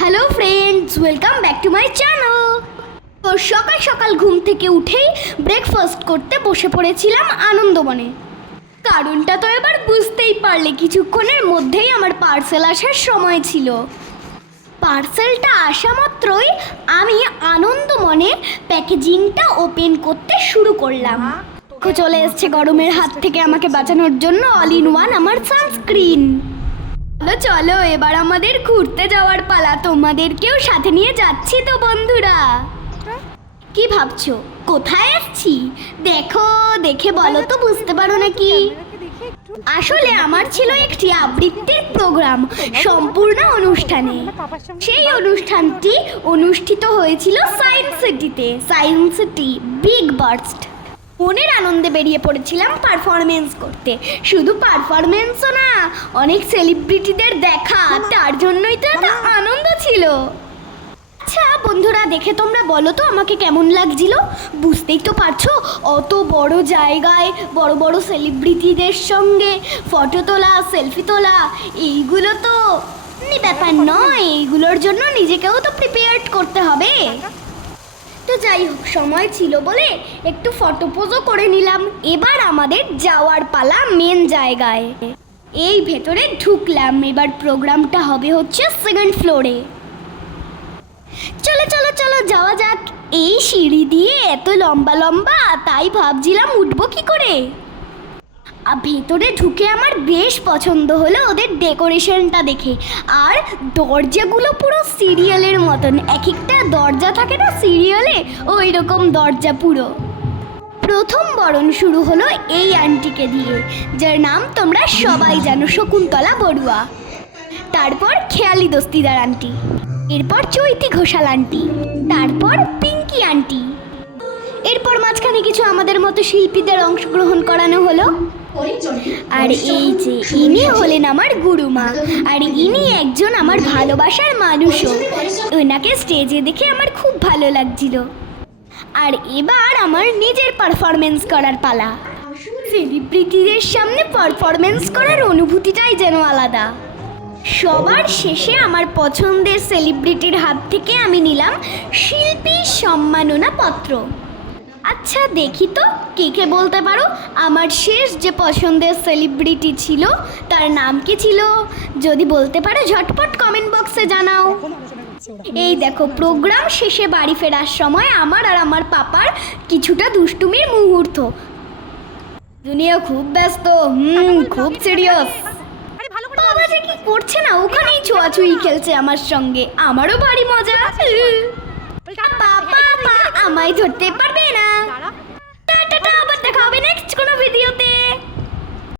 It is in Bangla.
Hello friends, welcome back to my channel. তো সকাল সকাল ঘুম থেকে উঠেই ব্রেকফাস্ট করতে বসে পড়েছিলাম আনন্দবনে। কারণটা তো এবার বুঝতেই পারলে, কিছুক্ষণের মধ্যেই আমার পার্সেল আসার সময় ছিল। পার্সেলটা আসা মাত্রই আমি আনন্দমনে প্যাকেজিংটা ওপেন করতে শুরু করলাম। চলে এসছে গরমের হাত থেকে আমাকে বাঁচানোর জন্য অল ইন ওয়ান আমার সানস্ক্রিন। চলো চলো, এবার আমাদের ঘুরতে যাওয়ার পালা। তোমাদেরকেও সাথে নিয়ে যাচ্ছি তো বন্ধুরা। কি ভাবছো কোথায় এসছি? দেখো, দেখে বলো তো বুঝতে পারো নাকি? আসলে আমার ছিল একটি আবৃত্তির প্রোগ্রাম সম্পূর্ণ অনুষ্ঠানে। সেই অনুষ্ঠানটি অনুষ্ঠিত হয়েছিল সায়েন্স সিটিতে। Science city big burst. মনের আনন্দে বেরিয়ে পড়েছিলাম পারফরমেন্স করতে। শুধু পারফরমেন্সও না, অনেক সেলিব্রিটিদের দেখা, তার জন্যই তো এত আনন্দ ছিল। আচ্ছা বন্ধুরা, দেখে তোমরা বলো তো আমাকে কেমন লাগছিল? বুঝতেই তো পারছো, অত বড় জায়গায় বড় বড় সেলিব্রিটিদের সঙ্গে ফটো তোলা, সেলফি তোলা, এইগুলো তো ব্যাপার নয়। এইগুলোর জন্য নিজেকেও তো প্রিপেয়ার্ড করতে হবে। তো যাই হোক, সময় ছিল বলে একটু ফটো পোজও করে নিলাম। এবার আমাদের যাওয়ার পালা মেন জায়গায়। এই ভেতরে ঢুকলাম। এবার প্রোগ্রামটা হবে হচ্ছে সেকেন্ড ফ্লোরে। চলো চলো চলো যাওয়া যাক। এই সিঁড়ি দিয়ে এত লম্বা লম্বা, তাই ভাবছিলাম উঠবো কি করে। ভেতরে ঢুকে আমার বেশ পছন্দ হলো ওদের ডেকোরেশনটা দেখে। আর দরজাগুলো পুরো সিরিয়ালের মতন, এক একটা দরজা থাকে না সিরিয়ালে, ওই রকম দরজা পুরো। প্রথম বরণ শুরু হলো এই আন্টিকে দিয়ে, যার নাম তোমরা সবাই জানো, শকুন্তলা বড়ুয়া। তারপর খেয়ালি দস্তিদার আন্টি, এরপর চৈতি ঘোষাল আন্টি, তারপর পিঙ্কি আন্টি। এরপর মাঝখানে কিছু আমাদের মতো শিল্পীদের অংশগ্রহণ করানো হলো। আর এই যে ইনি হলেন আমার গুরুমা, আর ইনি একজন আমার ভালোবাসার মানুষও। ওনাকে স্টেজে দেখে আমার খুব ভালো লাগছিল। আর এবার আমার নিজের পারফরমেন্স করার পালা। সেলিব্রিটিদের সামনে পারফরমেন্স করার অনুভূতিটাই যেন আলাদা। সবার শেষে আমার পছন্দের সেলিব্রিটির হাত থেকে আমি নিলাম শিল্পী সম্মাননা পত্র। আচ্ছা দেখি তো কে কে বলতে পারো আমার শেষ যে পছন্দের সেলিব্রিটি ছিল তার নাম কি ছিল? যদি বলতে পারো ঝটপট কমেন্ট বক্সে জানাও। এই দেখো, প্রোগ্রাম শেষে বাড়ি ফেরার সময় আমার আর আমার পাপার কিছুটা দুষ্টুমির মুহূর্ত। দুনিয়া খুব ব্যস্ত, খুব সিরিয়াস। বাবা যে কি করছে না, ওখানেই ছোঁয়াছুঁই খেলছে আমার সঙ্গে। আমারও ভারী মজা। পাপা আমায় ধরতে পারবে না। টাটা, আবার দেখা হবে নেক্সট কোনো ভিডিওতে।